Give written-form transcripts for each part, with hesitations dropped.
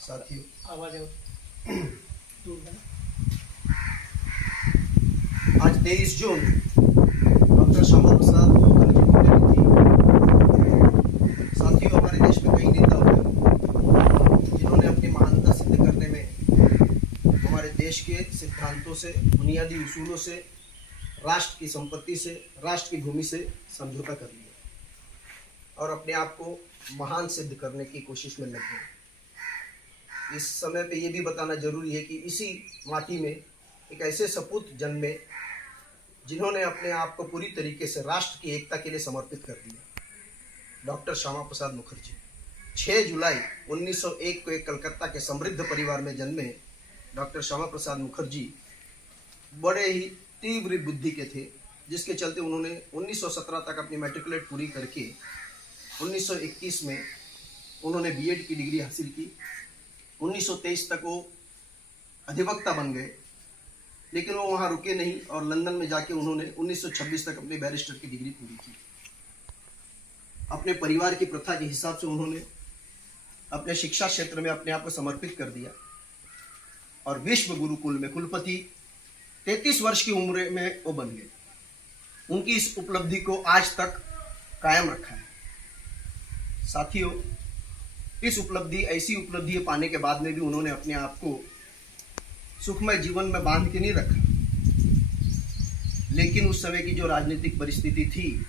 साथियों, आवाज आज 23 जून डॉक्टर श्यामा प्रसाद मुखर्जी की पुण्यतिथि। साथियों, हमारे देश में कई नेता हुए जिन्होंने अपनी महानता सिद्ध करने में हमारे देश के सिद्धांतों से, बुनियादी उसूलों से, राष्ट्र की संपत्ति से, राष्ट्र की भूमि से समझौता कर लिया और अपने आप को महान सिद्ध करने की कोशिश में लग गए। इस समय पे ये भी बताना जरूरी है कि इसी माटी में एक ऐसे सपूत जन्मे जिन्होंने अपने आप को पूरी तरीके से राष्ट्र की एकता के लिए समर्पित कर दिया। डॉक्टर श्यामा प्रसाद मुखर्जी 6 जुलाई 1901 को एक कलकत्ता के समृद्ध परिवार में जन्मे डॉक्टर श्यामा प्रसाद मुखर्जी बड़े ही तीव्र बुद्धि के थे, जिसके चलते उन्होंने 1917 तक अपनी मैट्रिकुलेट पूरी करके 1921 में उन्होंने बीएड की डिग्री हासिल की। 1923 तक वो अधिवक्ता बन गए, लेकिन वो वहाँ रुके नहीं और लंदन में जाके उन्होंने 1926 तक अपनी बैरिस्टर की डिग्री पूरी की। अपने परिवार की प्रथा के हिसाब से उन्होंने अपने शिक्षा क्षेत्र में अपने आप को समर्पित कर दिया और विश्व गुरुकुल में कुलपति 33 वर्ष की उम्र में वो बन गए। उनकी इस उपलब्धि को आज तक कायम रखा है। साथियों, इस उपलब्धि, ऐसी उपलब्धि पाने के बाद में भी उन्होंने अपने आप को सुखमय जीवन में बांध के नहीं रखा, लेकिन उस समय की जो राजनीतिक परिस्थिति थी,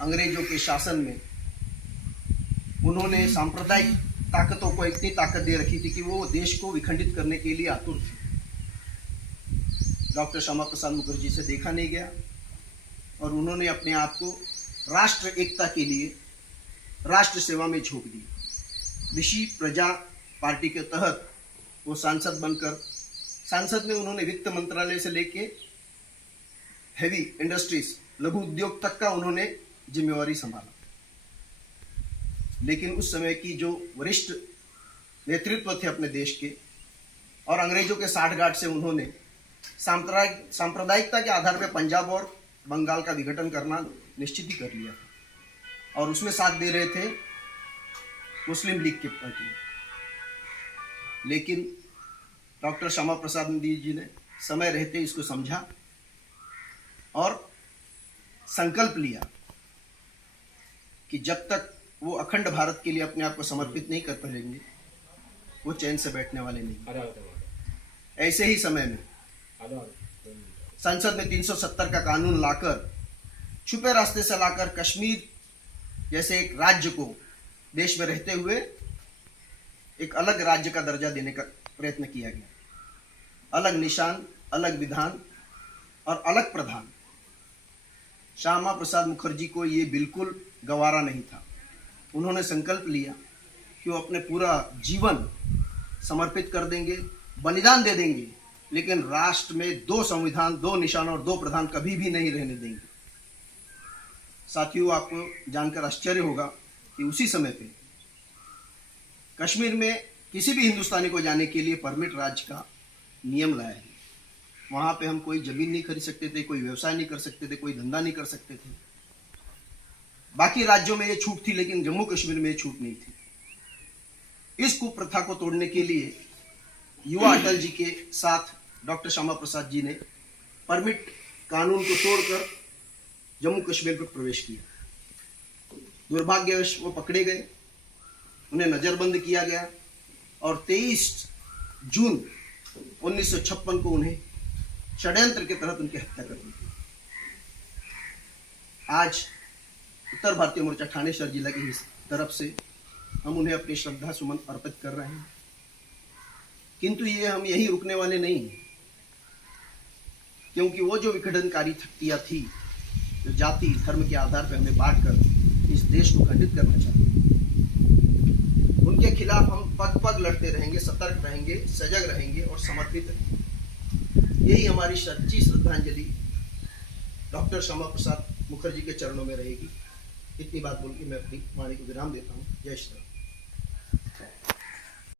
अंग्रेजों के शासन में उन्होंने सांप्रदायिक ताकतों को इतनी ताकत दे रखी थी कि वो देश को विखंडित करने के लिए आतुर थे। डॉक्टर श्यामा प्रसाद मुखर्जी से देखा नहीं गया और उन्होंने अपने आप को राष्ट्र एकता के लिए राष्ट्र सेवा में झोंक दी। ऋषि प्रजा पार्टी के तहत वो सांसद बनकर, सांसद में उन्होंने वित्त मंत्रालय से लेके हेवी इंडस्ट्रीज, लघु उद्योग तक का उन्होंने जिम्मेवारी संभाला। लेकिन उस समय की जो वरिष्ठ नेतृत्व थे अपने देश के और अंग्रेजों के साठगांठ से उन्होंने सांप्रदायिकता के आधार पर पंजाब और बंगाल का विघटन करना निश्चित ही कर लिया था और उसमें साथ दे रहे थे मुस्लिम लीग की पार्टी। लेकिन डॉक्टर श्यामा प्रसाद जी ने समय रहते इसको समझा और संकल्प लिया कि जब तक वो अखंड भारत के लिए अपने आप को समर्पित नहीं कर पाएंगे, वो चैन से बैठने वाले नहीं। ऐसे ही समय में संसद में 370 का कानून लाकर, छुपे रास्ते से लाकर कश्मीर जैसे एक राज्य को देश में रहते हुए एक अलग राज्य का दर्जा देने का प्रयत्न किया गया। अलग निशान, अलग विधान और अलग प्रधान। श्यामा प्रसाद मुखर्जी को ये बिल्कुल गवारा नहीं था। उन्होंने संकल्प लिया कि वो अपने पूरा जीवन समर्पित कर देंगे, बलिदान दे देंगे, लेकिन राष्ट्र में 2 संविधान, 2 निशान और 2 प्रधान कभी भी नहीं रहने देंगे। साथियों, आपको जानकर आश्चर्य होगा कि उसी समय पे कश्मीर में किसी भी हिंदुस्तानी को जाने के लिए परमिट राज्य का नियम लाया है। वहाँ पे हम कोई जमीन नहीं खरीद सकते थे, कोई व्यवसाय नहीं कर सकते थे, कोई धंधा नहीं कर सकते थे। बाकी राज्यों में ये छूट थी, लेकिन जम्मू कश्मीर में ये छूट नहीं थी। इस कुप्रथा को तोड़ने के लिए युवा अटल जी के साथ डॉक्टर श्यामा प्रसाद जी ने परमिट कानून को तोड़कर जम्मू कश्मीर पर प्रवेश किया। दुर्भाग्यवश वो पकड़े गए, उन्हें नजरबंद किया गया और 23 जून 1956 को उन्हें षड्यंत्र के तहत उनकी हत्या कर दी। आज उत्तर भारतीय मोर्चा ठाणेसर जिला की तरफ से हम उन्हें अपनी श्रद्धा सुमन अर्पित कर रहे हैं। किंतु ये हम यही रुकने वाले नहीं हैं, क्योंकि वो जो विघटनकारी शक्तियां थी, जो जाति धर्म के आधार पर हमें बांटकर इस देश को खंडित करना चाहते हैं, उनके खिलाफ हम पग पग लड़ते रहेंगे, सतर्क रहेंगे, सजग रहेंगे और समर्पित रहेंगे। यही हमारी सच्ची श्रद्धांजलि डॉक्टर श्यामा प्रसाद मुखर्जी के चरणों में रहेगी। इतनी बात बोल के मैं अपनी वाणी को विराम देता हूँ। जय श्री राम।